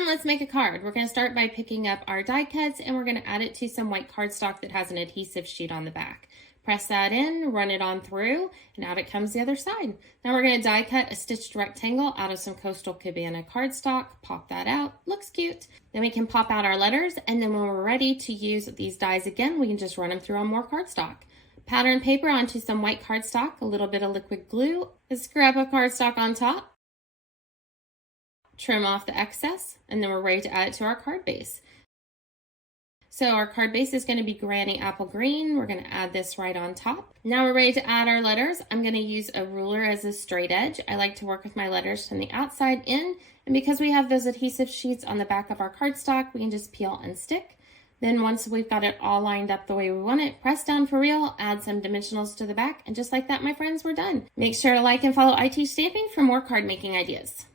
done, let's make a card. We're going to start by picking up our die cuts and we're going to add it to some white cardstock that has an adhesive sheet on the back. Press that in, run it on through, and out it comes the other side. Now we're going to die cut a stitched rectangle out of some Coastal Cabana cardstock. Pop that out, looks cute. Then we can pop out our letters, and then when we're ready to use these dies again, we can just run them through on more cardstock. Pattern paper onto some white cardstock, a little bit of liquid glue, a scrap of cardstock on top. Trim off the excess, and then we're ready to add it to our card base. So our card base is going to be Granny Apple Green. We're going to add this right on top. Now we're ready to add our letters. I'm going to use a ruler as a straight edge. I like to work with my letters from the outside in, and because we have those adhesive sheets on the back of our cardstock, we can just peel and stick. Then once we've got it all lined up the way we want it, press down for real, add some dimensionals to the back, and just like that, my friends, we're done. Make sure to like and follow IT Stamping for more card making ideas.